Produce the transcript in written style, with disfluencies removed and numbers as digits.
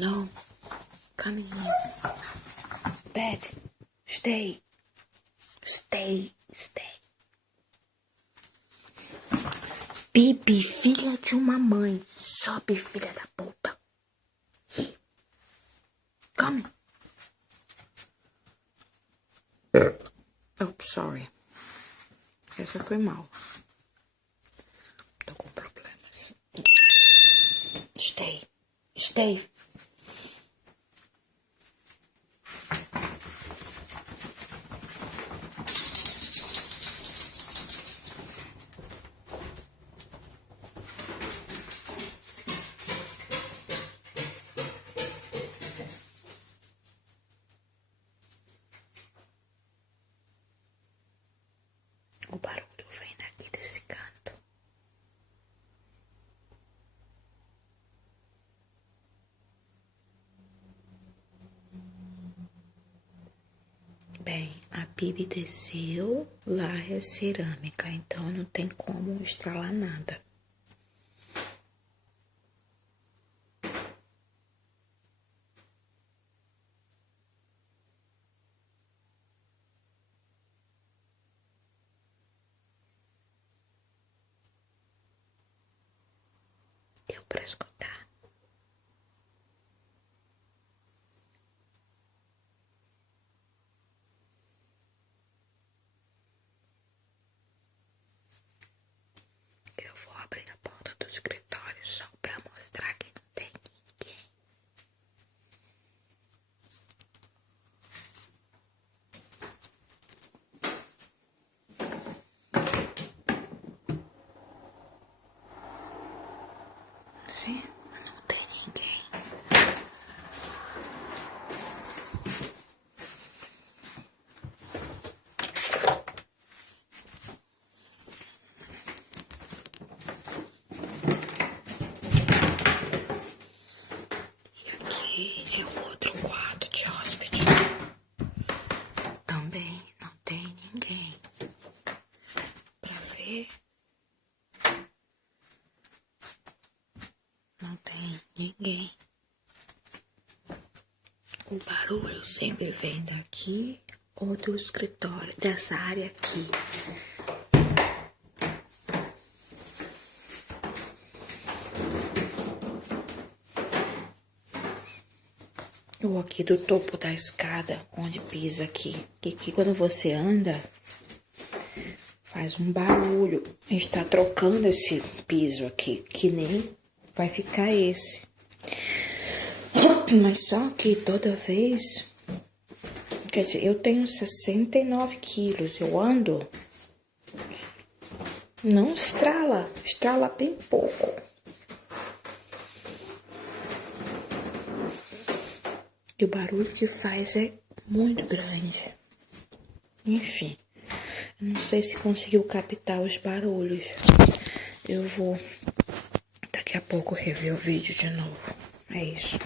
No. Come in. Bed. Stay. Stay. Bibi, filha de uma mãe. Sobe, filha da puta. Come. Oh, sorry. Essa foi mal. Tô com problemas. Stay. O barulho vem daqui desse canto. Bem, a Bibi desceu, lá é cerâmica, então não tem como estralar nada. Deu pra escutar. Eu vou abrir a porta do escritório só pra mostrar que não tem ninguém. Sim, não tem ninguém. Aqui é o outro quarto de hóspede. Também não tem ninguém. Pra ver. Não tem ninguém. O barulho sempre vem daqui ou do escritório, dessa área aqui. Ou aqui do topo da escada, onde pisa aqui. Que aqui quando você anda, faz um barulho. A gente tá trocando esse piso aqui, que nem vai ficar esse. Mas só que toda vez... Quer dizer, eu tenho 69 quilos, eu ando... Não estrala bem pouco. E o barulho que faz é muito grande. Enfim, eu não sei se conseguiu captar os barulhos. Eu vou daqui a pouco rever o vídeo de novo. É isso.